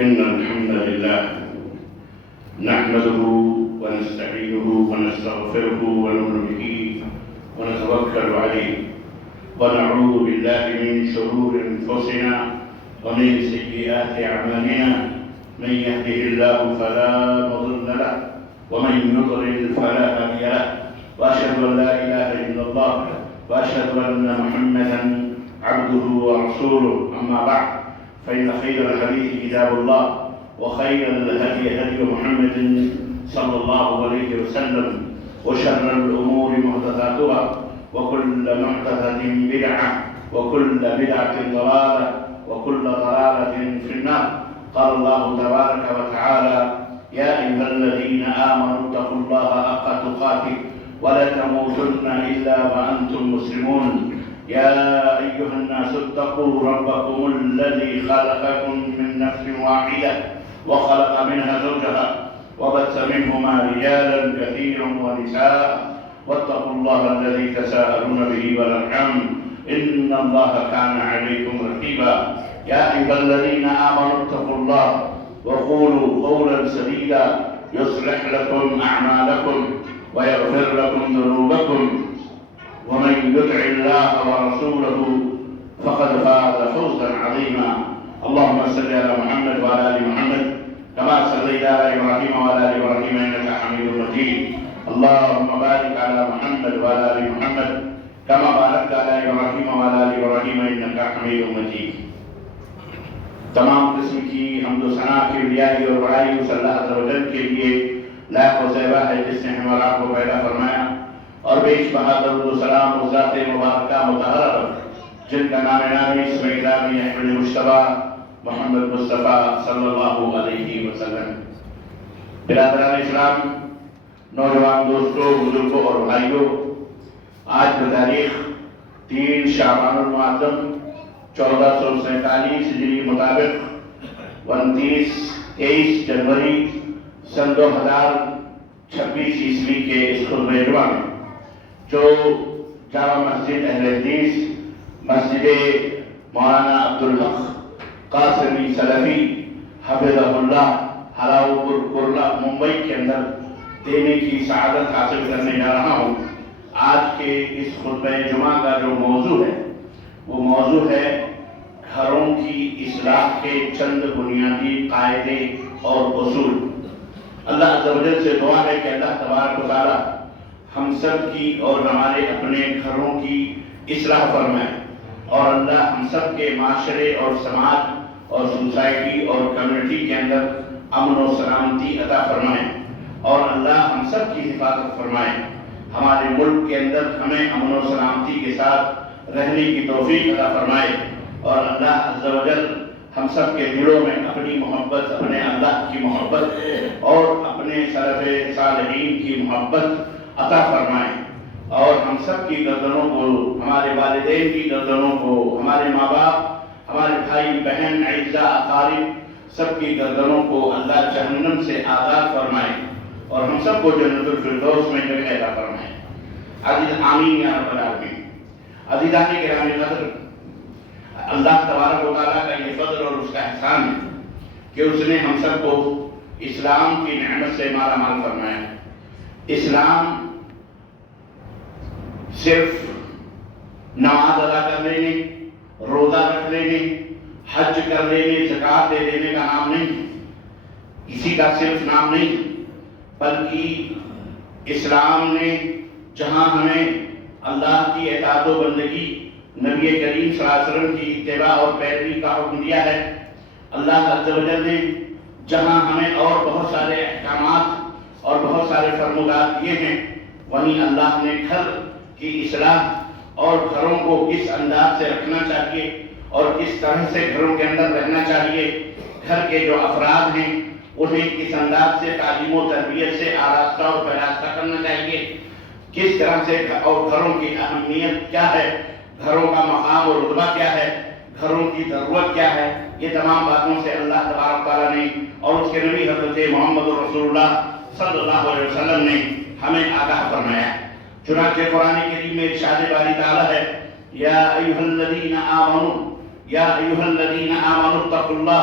إن الحمد لله نحمده ونستعينه ونستغفره ونؤمن به ونتوكل عليه ونعوذ بالله من شرور أنفسنا ومن سيئات أعمالنا. من يهده الله فلا مضل له ومن يضلل فلا هادي له، وأشهد أن لا إله إلا الله وأشهد أن محمدا عبده ورسوله. أما بعد، فإن خير الحديث كتاب الله وخير الهدي هدي محمد صلى الله عليه وسلم، وشر الأمور محدثاتها وكل محدثة بدعة وكل بدعة ضلالة وكل ضلالة في النار. قال الله تبارك وتعالى: يا أيها الذين آمنوا اتقوا الله حق تقاته ولا تموتن إلا وأنتم مسلمون. يا أيها الناس اتقوا ربكم الذي خلقكم من نفس واحدة وخلق منها زوجها وبث منهما رجالا كثيرا ونساء، واتقوا الله الذي تساءلون به والأرحام إن الله كان عليكم رقيبا. يا أيها الذين آمنوا اتقوا الله وقولوا قولا سديدا يصلح لكم أعمالكم ويغفر لكم ذنوبكم، ومن يطع الله ورسوله فقد فاز فوزا عظيما. اللهم صل على محمد وعلى آل محمد كما صليت على إبراهيم وعلى آل إبراهيم إنك حميد مجيد. اللهم بارك على محمد وعلى آل محمد كما باركت على إبراهيم وعلى آل إبراهيم إنك حميد مجيد. تمام قسم کی حمد و ثنا کی بڑائی اور بڑائی اس اللہ عز و جل کے لیے لائق و زیبا ہے جس نے ہم اور آپ کو پیدا فرمایا، اور بیش بہا درود و سلام اس ذات مبارکہ مطہرہ پر جن کا نام نامی اسم گرامی احمد مجتبیٰ محمد مصطفیٰ صلی اللہ علیہ وسلم۔ برادران اسلام، نوجوان دوستوں، بزرگوں اور بھائیوں، آج بتاریخ 3 شعبان المعظم 1447 ہجری مطابق 23 جنوری سن 2026 عیسوی کے اس خطبہ جمعہ میں جو جامع مسجد اہل حدیث مسجد مولانا عبدالحق قاسمی سلفی حفظہ اللہ ہلاو پور کرلا ممبئی کے اندر دینے کی سعادت حاصل کرنے جا رہا ہوں۔ آج کے اس خطبہ جمعہ کا جو موضوع ہے وہ موضوع ہے گھروں کی اصلاح کے چند بنیادی قاعدے اور اصول۔ اللہ عز و جل سے دعا ہے کہ اللہ تبارک و تعالی ہم سب کی اور ہمارے اپنے گھروں کی اصلاح فرمائے، اور اللہ ہم سب کے معاشرے اور سماج اور سوسائٹی اور کمیونٹی کے اندر امن و سلامتی عطا فرمائے، اور اللہ ہم سب کی حفاظت فرمائے۔ ہمارے ملک کے اندر ہمیں امن و سلامتی کے ساتھ رہنے کی توفیق عطا فرمائے، اور اللہ عز و جل ہم سب کے دلوں میں اپنی محبت، اپنے اللہ کی محبت اور اپنے سلف صالحین کی محبت عطا فرمائے، اور ہم سب کی گردنوں کو، ہمارے والدین کی گردنوں کو، ہمارے ماں باپ، ہمارے بھائی بہن اعزاء اقارب سب کی گردنوں کو اللہ جہنم سے آزاد فرمائے، اور ہم سب کو جنت الفردوس میں جگہ عطا فرمائے۔ عزیز آمین یا رب العالمین۔ عزیزان گرامی قدر، اللہ تبارک و تعالیٰ کا یہ فضل اور اس کا احسان ہے کہ اس نے ہم سب کو اسلام کی نعمت سے مالا مال فرمایا۔ اسلام صرف نماز ادا کر لینے، روزہ رکھ لینے، حج کر لینے، زکوٰۃ دے دینے کا نام نہیں، اسی کا صرف نام نہیں، بلکہ اسلام نے جہاں ہمیں اللہ کی اطاعت و بندگی، نبی کریم صلی اللہ علیہ وسلم کی اتباع اور پیروی کا حکم دیا ہے، اللہ عز و جل نے جہاں ہمیں اور بہت سارے احکامات اور بہت سارے فرمودات دیے ہیں، وہیں اللہ نے گھر کی اصلاح اور گھروں کو کس انداز سے رکھنا چاہیے اور کس طرح سے گھروں کے اندر رہنا چاہیے، گھر کے جو افراد ہیں انہیں کس انداز سے تعلیم و تربیت سے آراستہ اور پیراستہ کرنا چاہیے، کس طرح سے، اور گھروں کی اہمیت کیا ہے، گھروں کا مقام اور رتبہ کیا ہے، گھروں کی ضرورت کیا ہے، یہ تمام باتوں سے اللہ تبارک تعالیٰ نے اور اس کے نبی حضرت محمد رسول اللہ صلی اللہ علیہ وسلم نے ہمیں آگاہ فرمایا۔ چنانچہ قرآن کریم میں ارشاد باری تعالیٰ ہے: یا ایھا الذین آمنوا اتقوا اللہ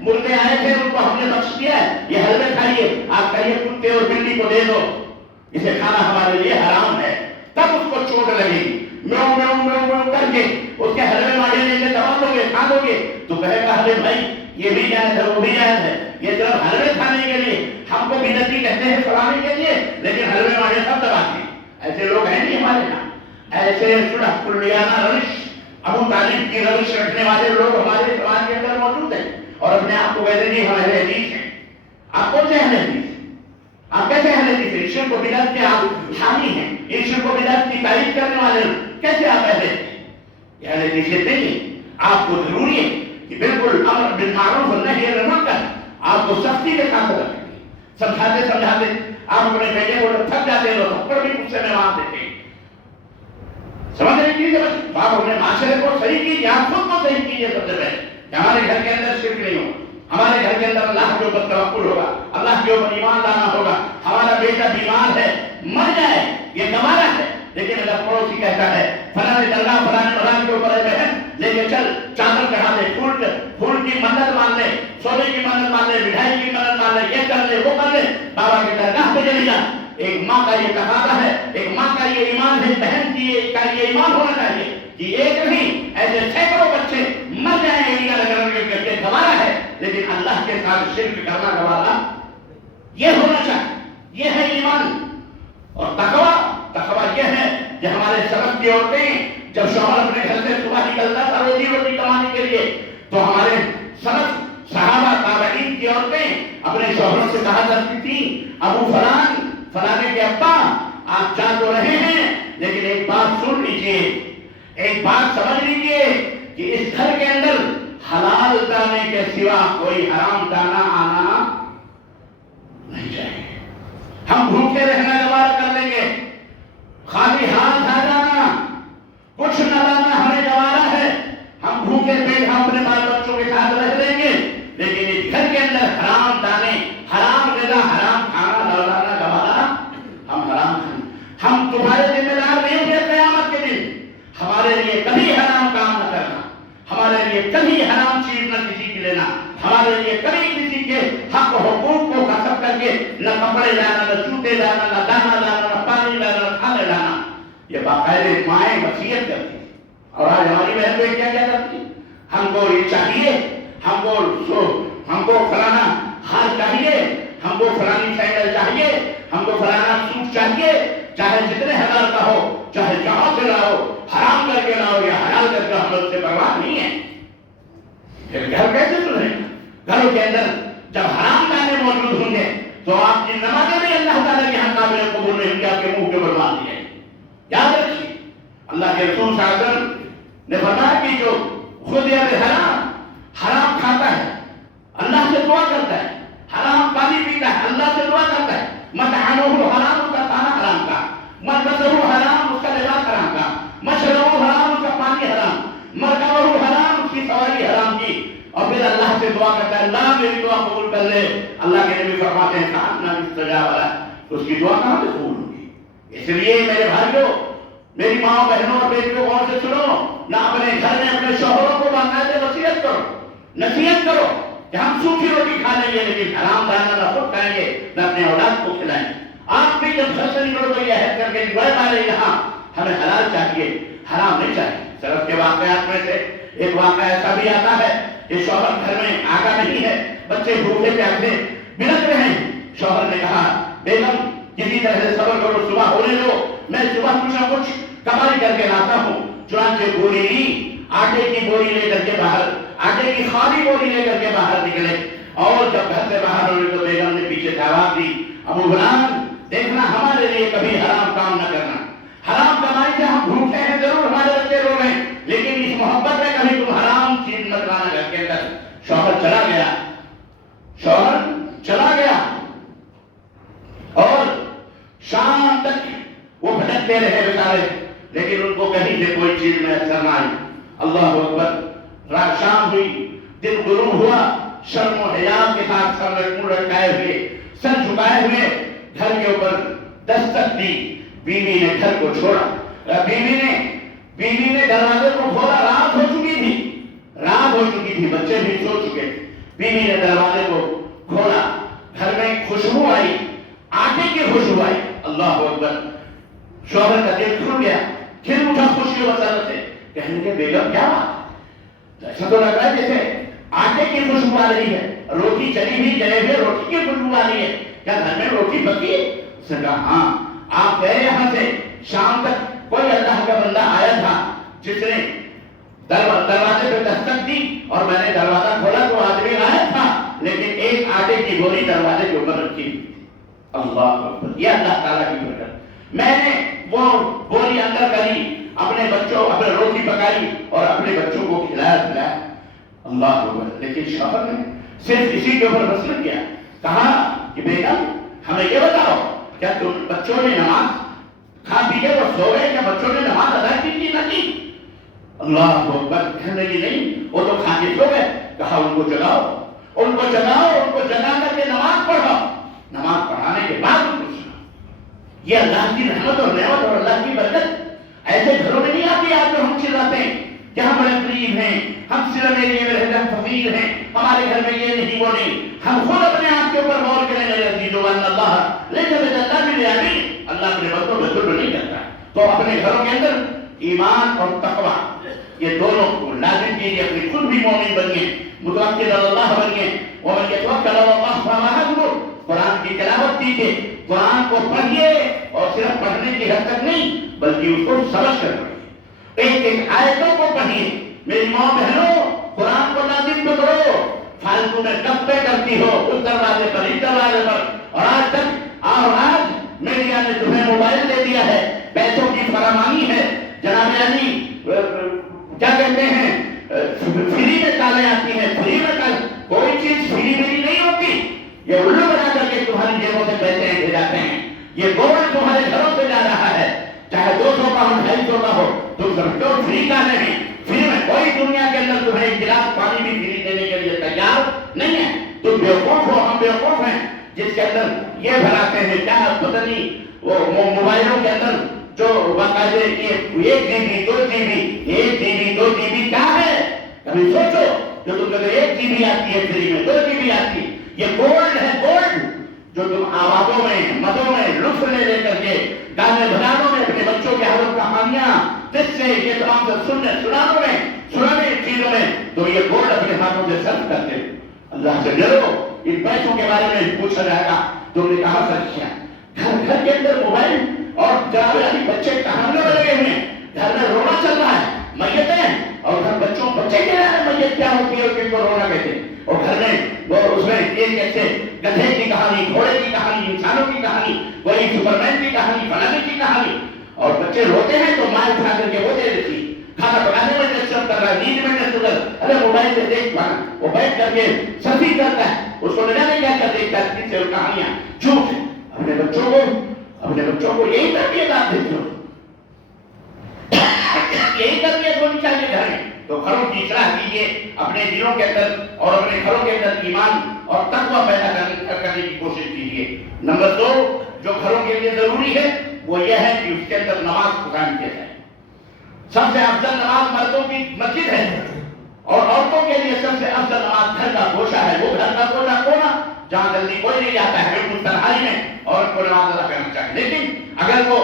مردے آئے تھے ان کو ہم نے بخش دیا ہے، یہ حلوے کھائیے، آپ کہیے کتے اور بلی کو دے دو، اسے کھانا ہمارے لیے حرام ہے، تب اس کو چوٹ لگے گی، میو میو میو میو کر کے اس کے حلوے ماڑے لے کے دبا لو گے، کھا لو گے، تو کہے گا ارے بھائی یہ بھی جائز ہے وہ بھی جائز ہے، یہ صرف حلوے کھانے کے لیے، ہم کو بدعتی کہتے ہیں سلانے کے لیے، لیکن حلوے ماڑے سب دباتے ہیں۔ ایسے لوگ ہیں نہیں ہمارے یہاں، ایسے صلح کلیانہ روش، ابو طالب کی روش رکھنے والے لوگ ہمارے سماج کے اندر موجود ہیں، اور اپنے آپ کو کہتے ہیں کہ ہم اہل حدیث ہیں۔ آپ کون سے اہل حدیث ہیں؟ آپ کیسے اہل حدیث ہیں؟ شرک و بدعت کے آپ حامی ہیں، یہ شرک و بدعت کی تعریف کرنے والے کیسے آپ اہل ہیں؟ یہ اہل حدیثیت نہیں، آپ کو ضروری ہے کہ بالکل امر بالمعروف اور نہی عن المنکر آپ کو سختی کے ساتھ رکھیں، سمجھاتے سمجھاتے آپ اپنے بیٹے کو تھک جاتے ہیں، تھپڑ بھی غصے میں مار دیتے ہیں، سمجھ رہے کیجیے بس آپ اپنے معاشرے کو صحیح کیجیے، آپ خود کو صحیح کیجیے، سب سے پہلے ہمارے گھر کے اندر شرک نہیں ہو، ہمارے گھر کے اندر اللہ کے اوپر توکل ہوگا، اللہ کے اوپر ایمان لانا ہوگا، ہمارا بیٹا بیمار ہے مر جائے یہ گوارا ہے، لیکن اگر پڑوسی کہتا ہے فلاں درگاہ فلاں مکان کے اوپر ہے بہن لے کے چل چادر چڑھا دے، پھول کی منت مان لے، سونے کی منت مان لے، مٹھائی کی منت مان لے، یہ کر لے وہ کر لے، بابا کے درگاہ پہ چلی جا، ایک ماں کا یہ تقاضا ہے، ایک ماں کا یہ ایمان ہے، بہن کی کا یہ ایمان ہونا چاہیے کہ ایک نہیں ایسے سینکڑوں بچے مر جائیں ایریا لگنے کے گوارا ہے، لیکن اللہ کے ساتھ شرک کرنا گوارا یہ ہونا چاہیے، یہ ہے ایمان۔ اور تقویٰ یہ ہے کہ ہمارے سلف کی عورتیں جب شوہر اپنے گھر سے صبح نکلتا تھا روزی روٹی کمانے کے لیے تو ہمارے سلف صحابہ تابعین کی عورتیں اپنے شوہروں سے کہا کرتی تھیں ابو فلانے کے ابا آپ جا تو رہے ہیں لیکن ایک بات سن لیجئے، ایک بات سمجھ لیجئے کہ اس گھر کے اندر حلال دانے کے سوا کوئی حرام دانہ آنا نہیں چاہیے، ہم بھوکے رہنا گوارا کر لیں گے، خالی ہاتھ آ جانا کچھ نہ لانا ہمیں گوارا ہے، ہم بھوکے پیٹ ہم اپنے بال بچوں کے ساتھ رہ لیں گے، لیکن اس گھر کے اندر حرام دانے حرام غذا حرام کھانا نہ لانا گوارا ہم حرام کھانا، ہم تمہارے ذمہ دار نہیں ہوئے قیامت کے دن، ہمارے لیے کبھی حرام کام نہ کرنا، ہمارے لیے کبھی حرام چیز نہ کسی کی لینا، ہمارے لیے کبھی کسی کے حق حقوق کو غصب کر کے نہ کپڑے لانا، نہ جوتے لانا، نہ دانا لانا، نہ پانی لانا، نہ کھانے لانا، یہ باقاعدہ مائیں وصیت کرتی ہیں۔ اور آج ہماری بہن کو کیا کرتی ہیں؟ ہم کو یہ چاہیے، ہم کو فلانا ہار چاہیے، ہم کو فلانی سینڈل چاہیے، ہم کو فلانا سوٹ چاہیے، چاہے جتنے ہزار کا ہو، چاہے جہاں سے لاؤ، حرام کر کے لاؤ یا حلال کر کے، ہم لوگ سے پرواہ نہیں ہے۔ پھر گھر کیسے سنے؟ گھروں کے اندر جب حرام دانے موجود ہوں گے تو آپ کی نمازیں بھی اللہ تعالیٰ کے یہاں قابل قبول نہیں ہوں گی، آپ کے منہ کے اوپر مار دی جائے گی۔ یاد رکھیے اللہ کے رسول صلی اللہ علیہ وسلم نے فرمایا کہ جو خود حرام کھاتا ہے اللہ سے دعا کرتا ہے، حرام پانی پیتا ہے اللہ سے دعا کرتا ہے، مطعمہ حرام اس کا کھانا حرام کا، ملبسہ حرام اس کا لباس حرام کا، مشربہ حرام اس کا پانی حرام، مرکبہ حرام اس کی سواری حرام کی، اور پھر اللہ سے دعا کرتا ہے اللہ میری دعا قبول کر لے، اللہ کے نبی فرماتے ہیں کہاں استجاب والا تو اس کی دعا کہاں سے قبول ہوگی؟ اس لیے میرے بھائیوں، میری ماں بہنوں اور بیٹیوں غور سے سنو، نہ اپنے گھر میں اپنے شوہروں کو باقاعدہ وصیت کرو، نصیحت کرو کہ ہم سوکھی روٹی کھا لیں گے لیکن حرام دانہ نہ خود کھائیں گے نہ اپنے اولاد کو کھلائیں گے۔ آپ بھی جب گھر سے نکلو تو یہ عہد کر کے نکلے والے یہاں ہمیں حلال چاہیے، حرام نہیں چاہیے۔ سلف کے واقعات میں سے ایک واقعہ ایسا بھی آتا ہے کہ شوہر گھر میں آگا نہیں ہے، بچے بھوکے پیاسے بلک رہے ہیں، شوہر نے کہا بیگم کسی طرح سے صبر کرو، صبح ہونے دو، میں صبح کچھ نہ کچھ کمائی کر کے لاتا ہوں۔ چنانچہ بوری لی، آٹے کی بوری لے کر کے باہر، آٹے کی خالی بوری لے کر کے باہر نکلے، اور جب گھر سے باہر ہوئے تو بیگم نے پیچھے سے آواز دی ابو غلام دیکھنا ہمارے لیے کبھی حرام کام نہ کرنا، حرام کمائی سے ہم بھوکے ہیں ضرور، ہمارے بچے رو رہے ہیں، لیکن اس محبت میں کبھی تم حرام چیز مت لانا گھر کے اندر۔ شوہر چلا گیا اور شام تک وہ بھٹکتے رہے بیچارے، لیکن ان کو کہیں سے کوئی چیز میسر نہ آئی۔ اللہ اکبر، رات شام ہوئی، دن غروب ہوا، شرم و حیا کے ساتھ سر منہ لٹکائے ہوئے، سر جھکائے ہوئے گھر کے اوپر دستک دی، بیوی نے گھر کو چھوڑا، بیوی نے دروازے کو کھولا، رات ہو چکی تھی، تھی، بچے بھی سو چکے تھے، بیوی نے دروازے کو کھولا، گھر میں خوشبو آئی، آٹے کی خوشبو آئی، اللہ اکبر، شوہر کا دل کھل گیا، پھر اٹھا خوشی و مسرت سے، کہنے لگے بیگم کیا بات، ایسا تو لگ رہا ہے جیسے آٹے کی خوشبو آ رہی ہے، روٹی چلی ہوئی جلے ہوئے روٹی کی خوشبو آ رہی ہے، کیا گھر میں روٹی پکی ہے؟ اس نے کہا ہاں، آپ گئے یہاں سے شام تک کوئی اللہ کا بندہ آیا تھا جس نے دروازے پہ دستک دی اور میں نے دروازہ کھولا تو آدمی آیا تھا، لیکن ایک آٹے کی بوری دروازے کے اوپر رکھی تھی۔ اللہ اکبر، یہ اللہ تعالیٰ کی برکت، میں نے وہ بوری اندر کری، اپنے بچوں اپنے روٹی پکائی اور اپنے بچوں کو کھلایا پلایا، اللہ اکبر۔ لیکن شوہر نے صرف اسی کے اوپر بس نہ کیا، کہا کہ بیگم ہمیں یہ بتاؤ کیا تم بچوں نے نماز کھا پی کے وہ سو گئے، کیا بچوں نے نماز ادا کی نہ کی؟ اللہ اکبر، کہنے لگی نہیں وہ تو کھا کے سو گئے، کہا ان کو جگاؤ، ان کو جگاؤ، ان کو جگا کر کے نماز پڑھاؤ، نماز پڑھانے کے بعد ان کو سناؤ۔ یہ اللہ کی رحمت اور نعمت اور اللہ کی برکت ایسے گھروں میں نہیں آتی آپ جو ہم چلاتے ہیں کہ ہم بڑے غریب ہیں، ہم صرف ایریا میں رہتے ہیں، فقیر ہیں، ہمارے گھر میں یہ نہیں وہ نہیں۔ ہم خود اپنے آپ کے اوپر غور کریں میرے عزیزو، ان اللہ لیکن اللہ بھی نہیں، اللہ اپنے بندوں میں ظلم نہیں کرتا۔ تو اپنے گھروں کے اندر ایمان اور تقویٰ یہ دونوں کو لازم کیجیے، اپنے خود بھی مومن بنیے، متوکل اللہ بنیے، ومن یتوکل علی اللہ فهو حسبہ۔ قرآن کی تلاوت کیجیے، قرآن کو پڑھیے، اور صرف پڑھنے کی حد تک نہیں بلکہ اس کو سمجھ کر پڑھیے، ایک ایک آیتوں کو پڑھیے۔ میری ماں بہنوں، قرآن کو لازم تو کرو، فالتو میں گپے کرتی ہو اس دروازے پر اس دروازے پر، اور آج میڈیا نے تمہیں موبائل دے دیا ہے، پیسوں کی فراوانی ہے، جناب علی کیا کہتے ہیں فری میں تالے آتی ہیں، فری میں تالے، کوئی چیز فری میری نہیں ہوتی، یہ الو بنا کر کے تمہاری جیبوں سے پیسے لے جاتے ہیں، یہ گولڈ تمہارے گھروں سے جا رہا ہے، چاہے 200 کا ہو 250 کا ہو، تم سمجھو فری کا نہیں، فری میں کوئی دنیا کے اندر تمہیں ایک گلاس پانی بھی فری دینے کے لیے تیار نہیں ہے۔ تم بیوقوف ہو، ہم بیوقوف ہیں، جس کے اندر یہ بھراتے ہیں کیا پتہ نہیں، وہ موبائلوں کے اندر جو باقاعدہ یہ 1 GB 2 GB 1 GB 2 GB کیا ہے؟ کبھی سوچو، جو تم کہتے 1 GB آتی ہے فری میں 2 GB آتی، یہ گولڈ ہے، گولڈ جو تم آوازوں میں مدوں میں لطف لے کر کے گانے بجانوں میں اپنے بچوں کے حضرت کہانیاں قصے یہ تمام سے سنانے چیزوں میں تو یہ گولڈ اپنے ہاتھوں سے صرف کرتے۔ اللہ سے ڈرو، ان پیسوں کے بارے میں پوچھا جائے گا، تم نے کہا سچ کیا؟ گھر کے اندر موبائل اور جناب علی بچے کہانیوں میں لگے ہوئے ہیں، گھر میں رونا چل رہا ہے، میتیں، اور گھر بچے کہہ رہے ہیں میت کیا ہوتی ہے اور کن کو رونا کہتے ہیں، اور گھر میں وہ اس میں ایک ایسے گدھے کی کہانی، گھوڑے کی کہانی، انسانوں کی کہانی، وہی سپرمین کی کہانی، فلانے کی کہانی، اور بچے روتے ہیں تو ماں اٹھا کر کے وہ دے دیتی، کھانا پکانے میں ڈسٹرب کر رہا ہے، نیند میں ڈسٹرب کر رہا ہے، ارے موبائل سے دیکھ پانا، وہ بیٹھ کر کے سرفنگ کرتا ہے، اس کو نہ جانے کیا کر دیکھتا ہے، کس سے کہانیاں جھوٹ ہے۔ اپنے بچوں کو یہی تربیت آپ دیتے ہو، یہی تربیت ہونی چاہیے گھر میں۔ تو گھروں کی اصلاح کیجیے، اپنے دلوں کے اندر اور اپنے گھروں کے اندر ایمان اور تقویٰ پیدا کرنے کی کوشش کیجیے۔ نمبر 2 جو گھروں کے لیے ضروری ہے وہ یہ ہے کہ اس کے اندر نماز کو قائم کیا جائے۔ سب سے افضل نماز مردوں کی مسجد ہے، اور عورتوں کے لیے سب سے افضل نماز گھر کا گوشہ ہے، وہ گھر کا گوشہ کونا جہاں جلدی کوئی نہیں جاتا ہے، بالکل تنہائی میں عورت کو نماز ادا کرنا چاہیے۔ لیکن اگر وہ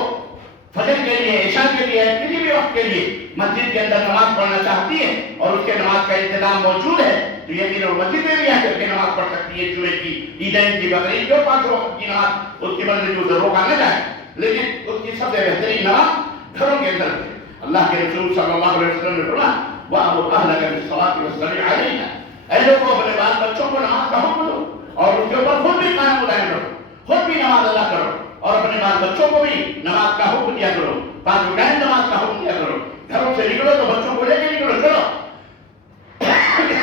فجر کے لیے، عشاء کے لیے، کسی بھی وقت کے لیے مسجد کے اندر نماز پڑھنا چاہتی ہے اور اس کے نماز کا انتظام موجود ہے تو یقین وہ مسجد میں بھی آ کر کے نماز پڑھ سکتی ہے، جمعے کی، عیدین کی، بقرعید جو 5 وقت کی نماز اس کی مرضی جو ضرور روکا نہ جائے، لیکن اس کی سب سے بہترین نماز گھروں کے اندر ہے۔ اللہ کے رسول صلی اللہ علیہ وسلم نے فرمایا وَأْمُرْ أَهْلَكَ بِالصَّلَاةِ وَاصْطَبِرْ عَلَيْهَا، اے لوگوں اپنے بال بچوں کو نماز کا حکم دو اور اس کے اوپر خود بھی قائم دائم رہو، خود بھی نماز ادا کرو اور اپنے بال بچوں کو بھی نماز کا حکم دیا کرو، 5 وقت نماز کا حکم دیا کرو۔ گھروں سے نکلو تو بچوں کو لے کے نکلو، چلو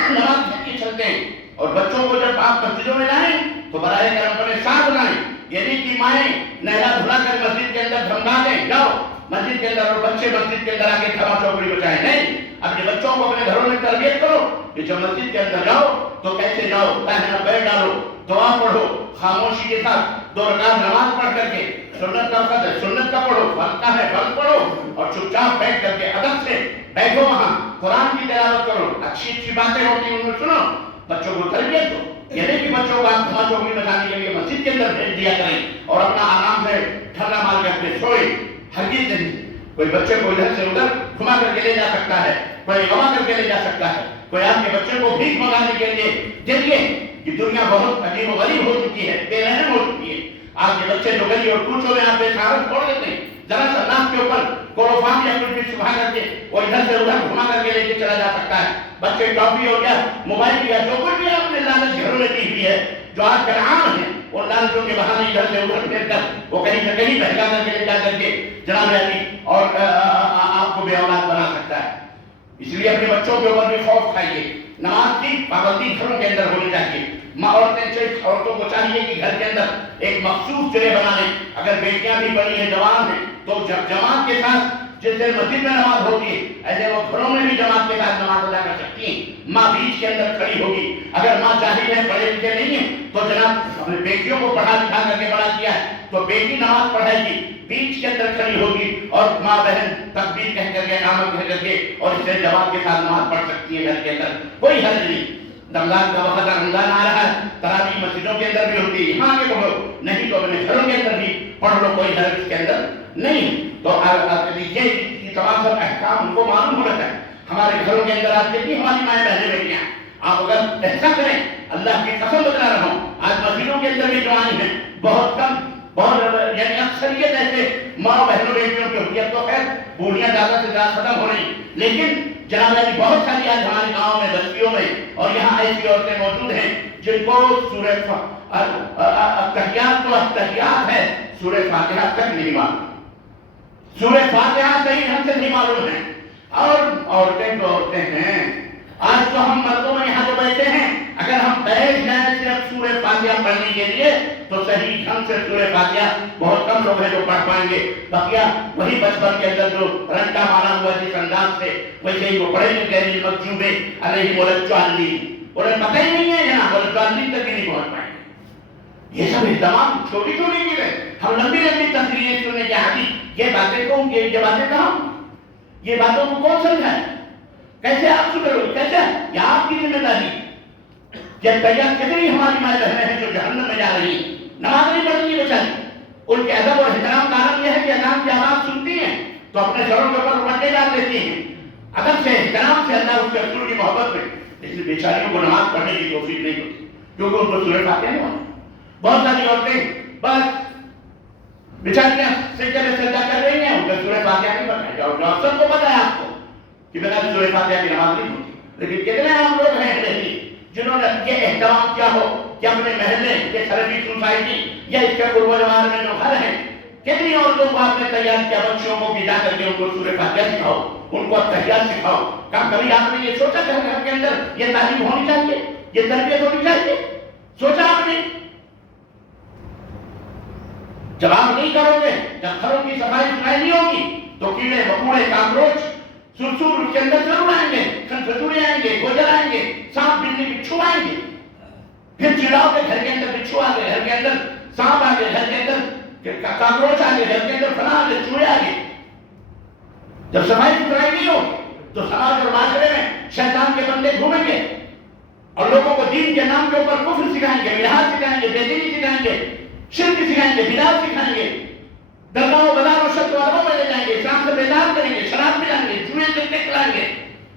نماز کے چلتے ہیں، اور بچوں کو جب آپ مسجدوں میں لائیں تو براہ کرم اپنے ساتھ لائیں، یعنی کہ مائیں نہلا دھلا کر مسجد کے اندر دھمکا دیں جاؤ مسجد کے اندر، اور بچے مسجد کے اندر آ کے تھما چوکڑی بچائیں، نہیں، اپنے بچوں کو اپنے گھروں میں تربیت کرو کہ جب مسجد کے اندر جاؤ تو کیسے جاؤ، پہنا پیر ڈالو، دعا پڑھو، خاموشی کے ساتھ 2 رکعت نماز پڑھ کر کے سنت کا پڑھو، فرض کا ہے فرض پڑھو، اور چپ چاپ بیٹھ کر کے ادب سے بیٹھو وہاں قرآن کی تلاوت کرو، اچھی اچھی باتیں ہوتی ہیں انہیں سنو، بچوں کو تربیت دو. یہ نہیں کہ بچوں کو آپ دھما چوکڑی بجانے کے لیے مسجد کے اندر بھیج دیا کریں اور اپنا آرام سے ٹھنڈا مار کر کے سوئے. ہرگز نہیں. کوئی بچے کو ادھر سے ادھر گھما کر کے لے جا سکتا ہے، کوئی گوا کر کے لے جا سکتا ہے، کوئی آپ کے بچے کو بھیک منگانے کے لیے دیکھیے کہ دنیا بہت عجیب و غریب ہو چکی ہے، بے رحم ہو چکی ہے. آپ کے بچے جو گلی اور کوچوں میں آپ بےچارہ چھوڑ دیتے ہیں، ذرا سا ناک کے اوپر کلوفان یا کچھ بھی چھپا کر کے وہ ادھر سے ادھر گھما کر کے لے کے چلا جا سکتا ہے. بچے ٹافی ہو گیا، موبائل یا جو کچھ بھی آپ نے لالچ گھروں میں دی ہوئی ہے جو آج کل عام ہے، اور لالچوں کے بہانے ادھر سے ادھر پھیر کر وہ کہیں سے کہیں بہکا کر کے لے جا کر کے جناب علی اور آپ کو بے اولاد بنا سکتا ہے. اس لیے اپنے بچوں کے اوپر بھی خوف کھائیے. نماز کی پابندی گھروں کے اندر ہونی چاہیے. عورتوں کو چاہیے کہ گھر کے اندر ایک مخصوص جگہ بنا لیں. اگر بیٹیاں بھی بڑی ہیں، جوان ہیں، تو جب جماعت کے ساتھ جیسے مسجد میں نماز ہوتی ہے ایسے وہ گھروں میں بھی جماعت کے ساتھ نماز ادا کر سکتی ہیں. ماں بیچ کے اندر کھڑی ہوگی. اگر ماں جاہل ہے، پڑھے لکھے نہیں ہیں، تو جناب اپنے بیٹیوں کو پڑھا لکھا کر کے بڑا کیا ہے تو بیٹی نماز پڑھے گی، بیچ کے اندر کھڑی ہوگی اور ماں بہن تکبیر کہہ کر کے اقامت کہہ کر کے اور اس سے جماعت کے ساتھ نماز پڑھ سکتی ہے. گھر کے اندر کوئی حرج نہیں. رمضان کا وقت رمضان آ رہا ہے، تراویح مسجدوں کے اندر بھی ہوتی ہے، یہاں آگے پڑھو، نہیں تو اپنے گھروں کے اندر بھی پڑھ لو، کوئی حرج اس کے اندر نہیں. تو یہ تمام سب احکام ان کو معلوم ہونا چاہیے. ہمارے گھروں کے اندر آج کتنی ہماری مائیں بہنیں بیٹیاں ہیں، آپ اگر ایسا کریں، اللہ کی قسم بتا رہا ہوں، آج مسجدوں کے اندر بھی جوانی ہے بہت کم، بہت یعنی اکثریت ایسے ماں بہنوں بیٹیوں کی ہوتی ہے. تو خیر بوڑھیاں زیادہ سے زیادہ ختم ہو رہی، لیکن جناب علی بہت ساری آج ہمارے گاؤں میں، بستیوں میں اور یہاں ایسی عورتیں موجود ہیں جن کو سورہ التحیات تو التحیات ہے، سورہ فاتحہ تک نہیں معلوم، سورہ فاتحہ صحیح ڈھنگ سے نہیں معلوم ہے. اور عورتیں تو عورتیں ہیں. آج تو ہم مردوں میں یہاں جو بیٹھے ہیں، اگر ہم بیٹھ جائیں صرف سورہ فاتحہ پڑھنے کے لیے تو صحیح ڈھنگ سے سورہ فاتحہ بہت کم لوگ ہیں جو پڑھ پائیں گے. بقیہ وہی بچپن کے اندر جو رنٹا مارا ہوا جس انداز سے ویسے ہی وہ پڑھے گے غیر مکتوبے علیہ الضالین، انہیں پتہ ہی نہیں ہے جناب الضالین تک بھی نہیں پہنچ پائیں گے. یہ سب اہتمام چھوٹی چھوٹی چیزیں، ہم لمبی لمبی تقریریں سننے کے عادی. یہ باتیں کون کی، یہ باتیں کہاں، یہ باتوں کو کون سمجھائے، کیسے آپ سن لو، کیسے یہ آپ کی ذمہ داری. یہ تیار کتنی ہماری مائیں بہنیں ہیں جو جہنم میں جا رہی ہیں، نماز نہیں پڑھ رہی بیچاری. ان کے ادب اور احترام کا عالم یہ ہے کہ اذان کی آواز سنتی ہیں تو اپنے سروں کے اوپر رومٹے ڈال دیتی ہیں، ادب سے احترام سے اللہ اس کے رسول کی محبت میں. اس لیے بیچاریوں کو نماز پڑھنے کی توفیق نہیں ہوتی کیونکہ ان کو سورہ فاتحہ نہیں ہوتی. بہت ساری عورتیں بس بیچاریاں سجدے میں سجدہ کر رہی ہیں، ان کا سورہ فاتحہ نہیں پڑھ رہی. اور جو سب کو پتہ ہے آپ کو کہ بغیر سورہ فاتحہ کی نماز نہیں ہوتی. لیکن کتنے عام لوگ ہیں ایسے جنہوں نے یہ اہتمام کیا ہو کہ اپنے محلے یہ سروی سوسائٹی یا اس کے قرب و جوار میں جو گھر ہیں، کتنی عورتوں کو آپ نے تیار کیا بچوں کو کہ جا کر کے ان کو سورہ فاتحہ سکھاؤ، ان کو تحیات سکھاؤ. کبھی آپ نے یہ سوچا کہ گھر کے اندر یہ تعلیم ہونی چاہیے، یہ تربیت ہونی چاہیے؟ سوچا آپ نے؟ جب آپ نہیں کرو گے، جب گھروں کی صفائی ستھرائی نہیں ہوگی تو کیڑے مکوڑے کاکروچ سرسور اس کے اندر ضرور آئیں گے، کھنفتوڑے آئیں گے، گوجر آئیں گے، سانپ بلی بچھو آئیں گے. پھر چڑاؤ کے گھر کے اندر بچھو آ گئے، گھر کے اندر سانپ آ گئے، گھر کے اندر کاکروچ آ گئے، گھر کے اندر فلاں آ گئے، چوہے آ گئے. جب صفائی ستھرائی نہیں ہوگی تو سماج اور معاشرے میں شیطان کے بندے گھومیں گے اور لوگوں کو دین کے نام کے اوپر کفر سکھائیں گے، الحاد سکھائیں گے، بے دینی سکھائیں گے، شرک سکھائیں گے، بدعت سکھائیں گے، درگاہ و بازار و شرط و عربوں میں لے جائیں گے، اسلام سے بیدار کریں گے، شراب پلائیں گے، جوئے چکے کھلائیں گے،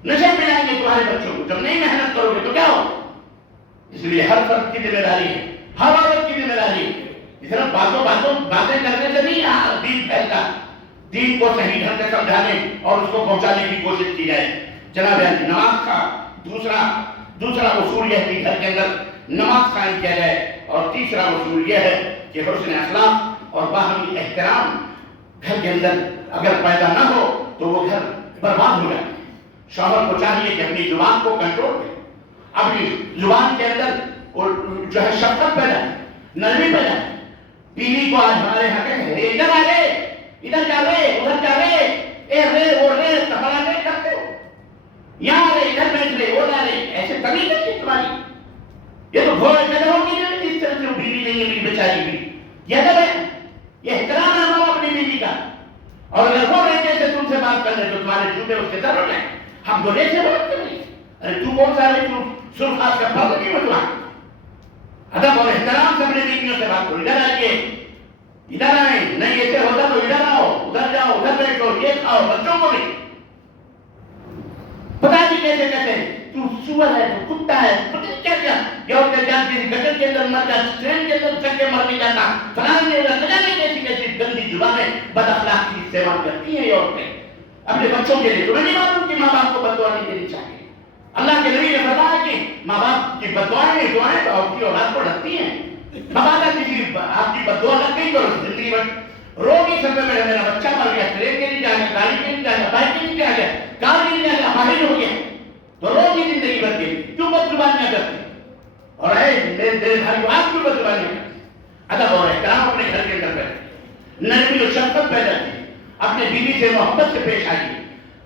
نشے پلائیں گے تمہارے بچوں کو. جب نہیں محنت کرو گے تو کیا ہو؟ اس لیے ہر فرد کی ذمہ داری ہے، ہر عورت کی ذمہ داری ہے. صرف باتیں کرنے سے نہیں دین پھیلتا. دین کو صحیح ڈھنگ سے سمجھانے اور اس کو پہنچانے کی کوشش کی جائے. جناب نماز کا دوسرا اصول یہ ہے کہ گھر کے اندر نماز قائم کیا جائے. اور تیسرا اصول یہ ہے کہ حسن اخلاق اور باہمی احترام گھر کے اندر اگر پیدا نہ ہو تو وہ گھر برباد ہو جائے. شوہر کو چاہیے کہ اپنی زبان کو کنٹرول کرے، اپنی زبان کے اندر جو ہے شفقت پیدا ہے، نرمی پیدا ہے. بیوی کو آج ہمارے یہاں کہتے ادھر آ رہے، ادھر جا رہے، ادھر جا رہے، اے رے وہ رے تمہارا نہیں کرتے ہو، یہاں آ رہے، ادھر بیٹھ رہے، وہ جا رہے، ایسے طریقے نہیں تمہاری. یہ تو گھوڑے پیدا ہوگی نا اس طرح سے بیوی نہیں ہے میری بیچاری بھی. یہ ادب ہے، یہ احترام ہے ہمارا اپنی بیوی کا. اور اگر وہ رہتے سے تم سے بات کر رہے تو تمہارے جوتے اس کے ضرورت ہے. ہم گلے سے بولتے نہیں. ارے تو کون سا ہے؟ تو سرخات کا فرض نہیں بتوا. ادب اور احترام سے اپنے بیویوں سے بات کرو. ادھر آئیے، ادھر آئیں، نہیں ایسے ہوتا تو ادھر آؤ، ادھر جاؤ، ادھر بیٹھو، یہ کھاؤ. بچوں کو نہیں پتا نہیں کیسے کہتے ہیں تو سور ہے، تو کتا ہے، پتہ نہیں کیا کیا. یہ ہوتے جانتی تھی گٹر کے اندر مر جاتا، ٹرین کے اندر چل کے مر نہیں جاتا، فلان نہیں ہوتا. نہ جانے کیسی کیسی گندی زبانیں بد اخلاقی کی استعمال کرتی ہیں یہ عورتیں اپنے بچوں کے لیے. تمہیں نہیں معلوم کہ ماں باپ کو بد دعا نہیں دینی چاہیے. اللہ کے نبی نے فرمایا کہ ماں باپ کی بد دعائیں تو آپ کی اولاد کو ڈرتی ہیں. مبادہ کسی آپ کی بد دعا لگ گئی تو زندگی بھر روگی سب میں میرا بچہ مر گیا، ٹرین کے نہیں جائے گا، گاڑی کے نہیں جائے گا، بائک کے نہیں جائے گا، کار کے نہیں جائے گا، ماہر ہو گیا تو روگی زندگی بھر گئی. کیوں بد زبانیاں کرتی؟ اور میرے بھائی کو آپ کیوں بد زبانیاں کرتی؟ ادب اور احترام اپنے گھر کے اندر بیٹھے، نرمی و شفقت پیدا کی، اپنے بیوی سے محبت سے پیش آئی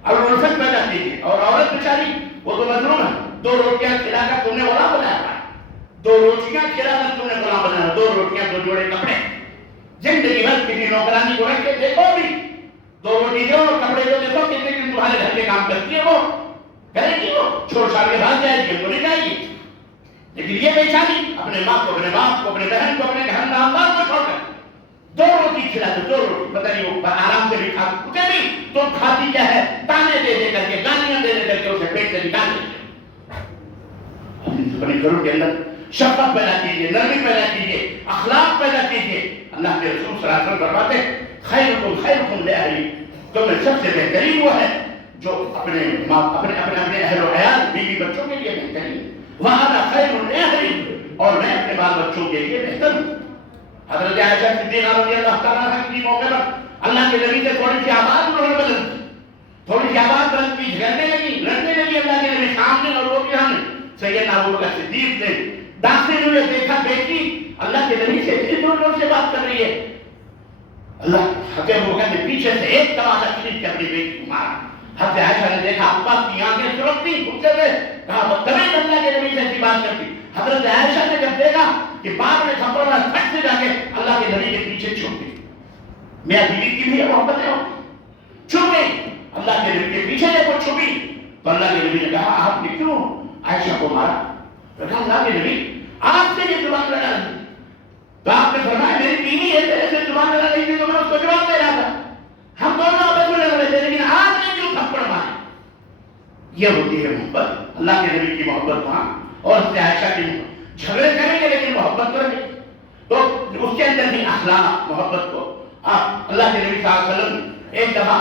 اور الفت پیدا کی. اور عورت بیچاری وہ تو مظلوم ہے. 2 روٹیاں کھلا کر تم نے غلام بنایا، 2 روٹیاں کھلا کر تم نے غلام بنایا، 2 روٹیاں 2 جوڑے کپڑے. زندگی بھر کسی نوکرانی کو رکھ کے دیکھو بھی 2 روٹی دو اور کپڑے دو، دیکھو کتنے دن تمہارے گھر کے کام کرتی ہے. وہ کرے گی، وہ چھوڑ چھاڑ کے بھاگ جائے گی، تو نہیں جائے گی. لیکن یہ بیچاری اپنے ماں کو، اپنے باپ کو، اپنے بہن کو، اپنے گھر نامدار کو چھوڑ کر 2 روٹی کھلا دو، 2 روٹی. پتہ نہیں وہ آرام سے بھی کھا کچھ بھی تو کھاتی کیا ہے؟ تانے دے دے کر کے، گالیاں دے دے کر کے اسے پیٹ سے نکال دیتے. اپنے گھروں کے اندر شفقت پیدا کیجیے، نرمی پیدا کیجیے، اخلاق پیدا کیجیے. اللہ کے رسول صلی اللہ علیہ وسلم فرماتے ہیں خیرکم لأہلی، تم میں سب سے بہترین وہ ہے جو اپنے اہل و عیال، بیوی بچوں کے لیے بہترین. وَأَنَا خَيْرٌ لِأَهْلِي، اور میں اپنے بال بچوں کے لیے بہتر ہوں. حضرت عائشہ صدیقہ رضی اللہ تعالیٰ عنہ کی موقع پر اللہ کے نبی سے تھوڑی سی آواز انہوں نے بدل دی، تھوڑی سی آواز بدل کی، جھگڑنے لگی اللہ کے نبی سامنے اور وہ بھی ہم سیدنا ابوبکر صدیق نے داخل ہوئے دیکھا بیٹی اللہ کے نبی سے اتنی زور سے بات کر رہی ہے. اللہ حضرت ابوبکر نے پیچھے سے ایک تماشا کھینچ کے اپنی بیٹی کو مارا. حضرت عائشہ نے دیکھا ابا کی آنکھیں سرختی، غصے میں کہا بدتمیز اللہ کے نبی سے ایسی بات کرتی. حضرت عائشہ نے جب دیکھا کہ باپ نے تھپڑ مارا، پھٹ سے جا کے اللہ کے نبی کے پیچھے چھپ گئی. میاں بیوی کی بھی محبت ہے، چھپ گئی اللہ کے نبی کے پیچھے دیکھو چھپی. تو اللہ کے نبی نے کہا آپ نے کیوں عائشہ کو مارا؟ تو کہا اللہ کے نبی آپ سے یہ زبان لڑا رہی. تو آپ نے فرمایا میری بیوی ہے، میرے سے زبان لڑا رہی تھی تو میں اس کو جواب دے رہا تھا، ہم دونوں آپس میں لڑ رہے تھے، لیکن آپ نے کیوں تھپڑ مارے؟ یہ ہوتی ہے محبت، اللہ کے نبی کی محبت وہاں. اور اس سے عائشہ کی محبت، جھگڑے کریں گے لیکن محبت کریں گے. تو اس کے اندر بھی اخلاق محبت کو اللہ کے نبی صلی اللہ علیہ وسلم ایک دفعہ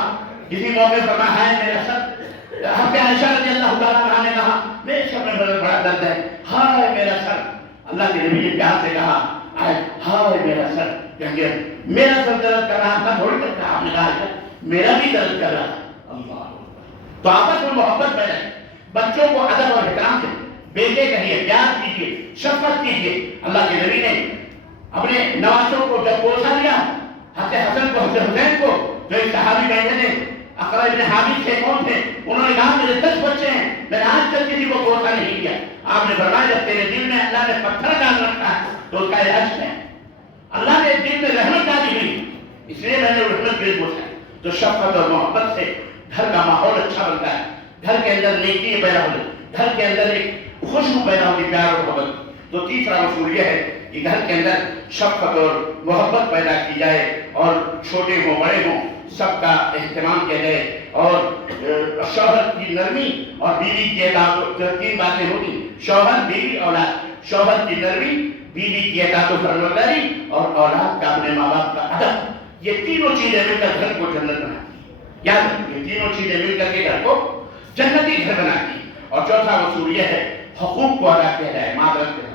کسی موقع فرمایا ہے میرا سر. حضرت عائشہ رضی اللہ تعالیٰ عنہ نے کہا میرے سر میں بڑا درد ہے، ہائے میرا سر. اللہ کے نبی نے پیار سے کہا ہائے میرا سر. کہیں میرا سر درد کر رہا تھا تھوڑی دیر کا، آپ نے کہا میرا بھی درد کر رہا تھا. اللہ. تو آپس میں محبت پیدا ہے. بچوں کو ادب اور احترام سے بیٹے کہیے، پیار کیجیے، شفقت کیجیے. اللہ کے نبی نے اپنے نوازوں کو جب پوچھا دیا، حضرت حسن کو، حضرت حسین کو، جو ایک صحابی بیٹھے تھے اقرا ابن حابس سے کون تھے، انہوں نے کہا میرے 10 بچے ہیں، میں نے آج تک کسی کو پوچھا نہیں کیا. آپ نے فرمایا جب تیرے دل میں اللہ نے پتھر ڈال رکھا ہے تو اس کا علاج ہے. اللہ نے دل میں رحمت ڈالی ہوئی، اس لیے میں نے رحمت دل پوچھا. تو شفقت اور محبت سے گھر کا ماحول اچھا بنتا ہے، گھر کے اندر نیکی پیدا ہوتی، گھر کے اندر ایک خوشبو پیدا ہوتی، پیار اور محبت. تو تیسرا اصول یہ ہے کہ گھر کے اندر شفقت اور محبت پیدا کی جائے اور چھوٹے ہوں بڑے ہوں سب کا اہتمام کیا جائے. اور شوہر کی نرمی اور بیوی کی اطاعت، 3 باتیں ہوتی، شوہر، بیوی، اولاد. شوہر کی نرمی، بیوی کی اطاعت و فرمانبرداری اور اولاد کا اپنے ماں باپ کا ادب. یہ تینوں چیزیں مل کر گھر کو جنت بناتی ہیں. یاد رکھیے تینوں چیزیں مل کر کے گھر کو جنتی گھر بناتی ہیں. اور چوتھا اصول یہ ہے حقوق کو ادا کیا جائے، ماں باپ کے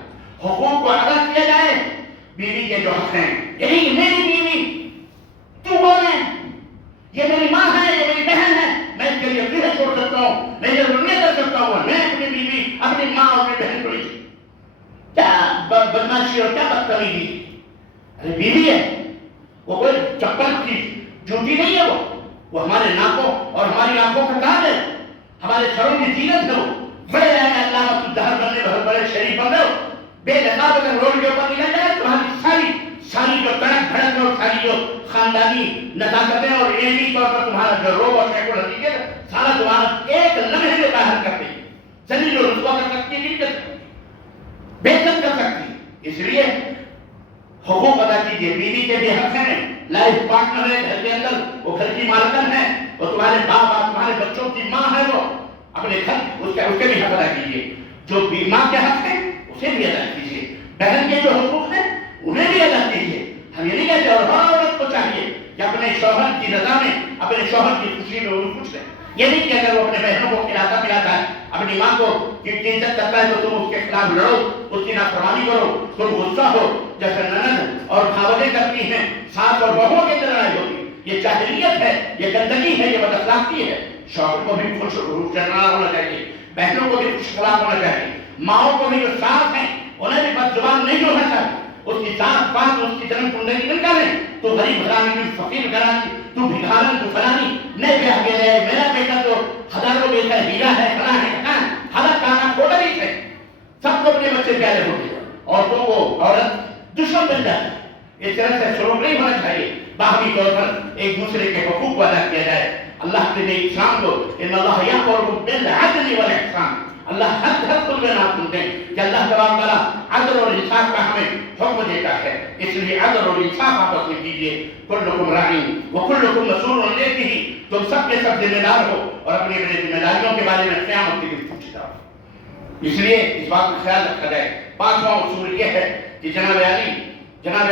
حقوق کو ادا کیا جائے. بیوی کے جو حق ہیں، یہی میری بیوی تو کون ہے، یہ میری ماں ہے، یہ میری بہن ہے، میں اس کے لیے پھر چھوڑ سکتا ہوں، میں یہ نہیں کر سکتا ہوں. میں اپنی بیوی، اپنی ماں اور اپنی بہن کو نہیں. کیا بدماشی اور کیا بدتمیزی. ارے بیوی ہے، وہ کوئی چپل کی جوتی نہیں ہے، وہ ہمارے ناکوں اور ہماری آنکھوں کا تاج ہے، ہمارے سروں کی زینت ہے. وہ بڑے علامت الدہر بننے بہت بڑے شریف بن رہے ہو، بے نقاب اگر روڈ کے اوپر نکل جائے تمہاری ساری جو تڑک بھڑک اور ساری جو خاندانی نزاکتیں اور علمی طور پر تمہارا جو روب اور شیخ الحدیث ہے سارا تمہارا ایک لمحے میں باہر کر دیں گے. ذلیل و رسوا کر سکتی ہے نہیں کر سکتی, بےعزت کر سکتی ہے. اس لیے حقوق ادا کیجیے. بیوی کے بھی حق ہیں, لائف پارٹنر ہے گھر کے اندر, وہ گھر کی مالکن ہے, وہ تمہارے باپ تمہارے بچوں کی ماں ہے, وہ اپنے گھر اس کے بھی حق ادا کیجیے. جو ماں کے حق ہیں اسے بھی ادا کیجیے. بہن کے جو حقوق ہیں انہیں بھی ادا کیجیے. ہم یہ نہیں کہتے, اور ہر عورت کو چاہیے کہ اپنے شوہر کی رضا میں اپنے شوہر کی خوشی میں وہ خوش رہے. یہ نہیں کہ اگر وہ اپنے بہنوں کو کھلاتا پلاتا ہے, اپنی ماں کو عزت کرتا ہے, تو تم اس کے خلاف لڑو, اس کی نافرمانی کرو, تم غصہ ہو. جیسے ننند اور بھاوجیں کرتی ہیں, ساس اور بہوؤں کے اندر لڑائی ہوتی ہے, یہ جاہلیت ہے, یہ گندگی ہے, یہ بد اخلاقی ہے. شوہر کو بھی خوش ہونا چاہیے, بہنوں کو بھی خوش اخلاق ہونا چاہیے, ماؤں کو بھی جو ساس ہیں انہیں بھی بد زبان نہیں ہونا چاہیے. اس کی ذات پات اس کی جنم کنڈلی نکالیں, تو غریب گھرانے کی فقیر گھرانے, تو بھکارن تو فلانی نہیں بیاہ کے لئے, میرا بیٹا تو ہزاروں بیٹا ہیرا ہے, فلاں ہے, کہاں حالت کانا کھوڑا نہیں تھے. سب کو اپنے بچے پیارے ہوتے, عورتوں کو عورت دشمن بن جاتی. اس طرح سے سلوک نہیں ہونا چاہیے. باہمی طور پر ایک دوسرے کے حقوق کو ادا کیا جائے. اللہ کے لیے انسان کو ان اللہ یأمر بالعدل والاحسان, اللہ ہر خود میں نہ سنتے کہ اللہ تبارک تعالیٰ عدل اور انصاف کا ہمیں حکم دیتا ہے. اس لیے عدل اور انصاف آپس میں کیجیے. کلکم راعین وکلکم مسئول عن رعیتہ, تم سب کے سب ذمہ دار ہو اور اپنی اپنی ذمہ داریوں کے بارے میں قیامت کے دن پوچھتا ہو. اس لیے اس بات کا خیال رکھا جائے. پانچواں اصول یہ ہے کہ جناب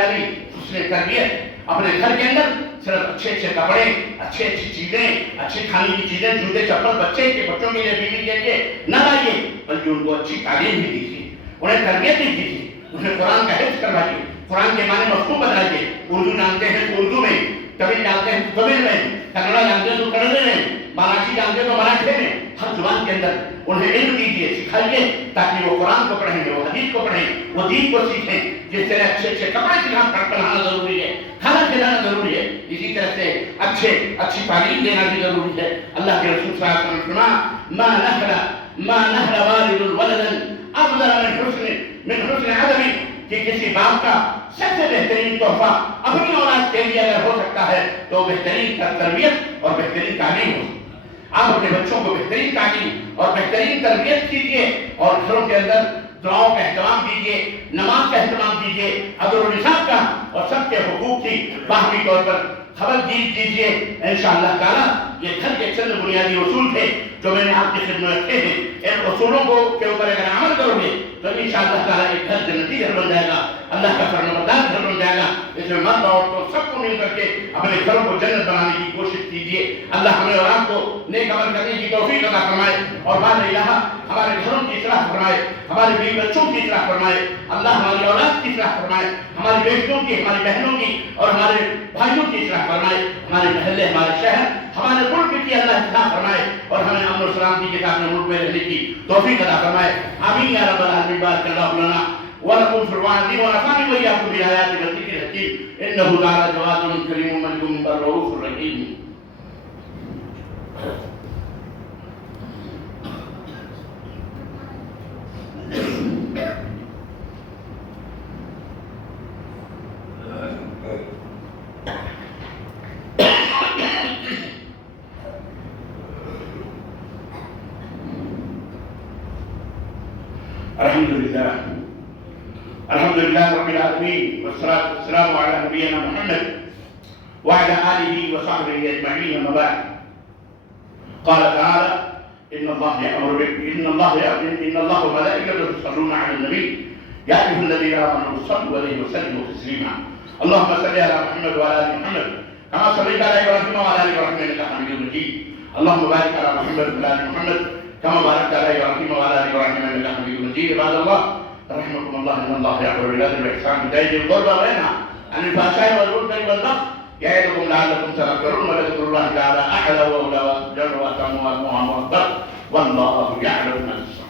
علی حسن تربیت اپنے گھر کے اندر صرف اچھے کپڑے, اچھی چیزیں, اچھی کھانے کی چیزیں, جوتے چپل بچوں کے لیے, بیوی کے لیے نہ لائیے, بلکہ ان کو اچھی تعلیم بھی دیجیے, انہیں تربیت بھی دیجیے, انہیں قرآن کا حفظ کروائیے, قرآن کے معنی مفہوم بتائیے. اردو جانتے ہیں تو اردو میں, تمل جانتے ہیں تو تمل میں, کنڑا جانتے ہیں تو کنڑے میں, مراٹھی جانتے ہیں تو مراٹھی میں, ہر زبان کے اندر انہیں علم دیجیے, سکھائیے, تاکہ وہ قرآن کو پڑھیں, وہ حدیث کو پڑھیں, وہ دین کو سیکھیں. جس طرح اچھے کپڑے پہنانا ضروری ہے, کھانا کھلانا ضروری ہے, اسی طرح سے اچھی تعلیم دینا بھی ضروری ہے. اللہ کے رسول صلی اللہ علیہ وسلم فرمایا ما نهر والد ولدا افضل من حسن ادب, کہ کسی باپ کا سب سے بہترین تحفہ اپنی اولاد کے لیے اگر ہو سکتا ہے تو بہترین تربیت اور بہترین تعلیم ہو. آپ اپنے بچوں کو بہترین تعلیم اور بہترین تربیت کیجیے, اور گھروں کے اندر دعاؤں کا اہتمام کیجیے, نماز کا اہتمام کیجیے, عدل و انصاف کا اور سب کے حقوق کی باہمی طور پر خبرداری کیجیے. انشاءاللہ تعالیٰ یہ گھر کے چند بنیادی اصول تھے جو میں نے آپ کی خدمت رکھے ہیں. ان اصولوں کے اوپر اگر عمل کرو گے تو انشاءاللہ تعالیٰ ایک گھر جنتی گھر بن جائے گا, اللہ کا فرمانبردار گھر بن جائے گا. اس میں مرد عورتوں سب کو مل کر کے اپنے گھروں کو جنت بنانے کی کوشش کیجیے. اللہ ہمیں اور آپ کو نیک عمل کرنے کی توفیق عطا فرمائے, اور بعد الہ ہمارے گھروں کی اصلاح فرمائے, ہمارے بیوی بچوں کی اصلاح فرمائے, اللہ ہماری اولاد کی اصلاح فرمائے, ہماری بیٹیوں کی, ہماری بہنوں کی اور ہمارے بھائیوں کی اصلاح فرمائے, ہمارے محلے, ہمارے شہر, ہمارے ملک کی اللہ اصلاح فرمائے, اور ہمیں امن و سلامتی کے ساتھ ملک میں رہنے کی توفیق عطا فرمائے. آمین یا رب العالمین. بارک اللہ لنا ولکم فی القرآن ونفعني وإياكم بالآيات والذكر الحكيم إنه تعالى جواد كريم ملك رؤوف رحيم. الحمد لله رب العالمين, والصلاة والسلام على نبينا محمد وعلى آله وصحبه أجمعين. أما بعد, قال تعالى إن الله وملائكته يصلون على النبي يا أيها الذين آمنوا صلوا عليه وسلموا تسليما. اللهم صل على محمد وعلى آل محمد كما صليت على إبراهيم وعلى آل إبراهيم إنك حميد مجيد. اللهم بارك على محمد وعلى آل محمد كما باركت على إبراهيم وعلى آل إبراهيم إنك حميد مجيد. عباد الله رحمكم الله, إن الله يأمر بالعدل والإحسان وإيتاء ذي القربى وينهى عن الفحشاء والمنكر والبغي يعظكم لعلكم تذكرون. ولذكر الله تعالى أعلى وأولى وأجل وأتم وأكمل وأكبر, والله يعلم ما تصنعون.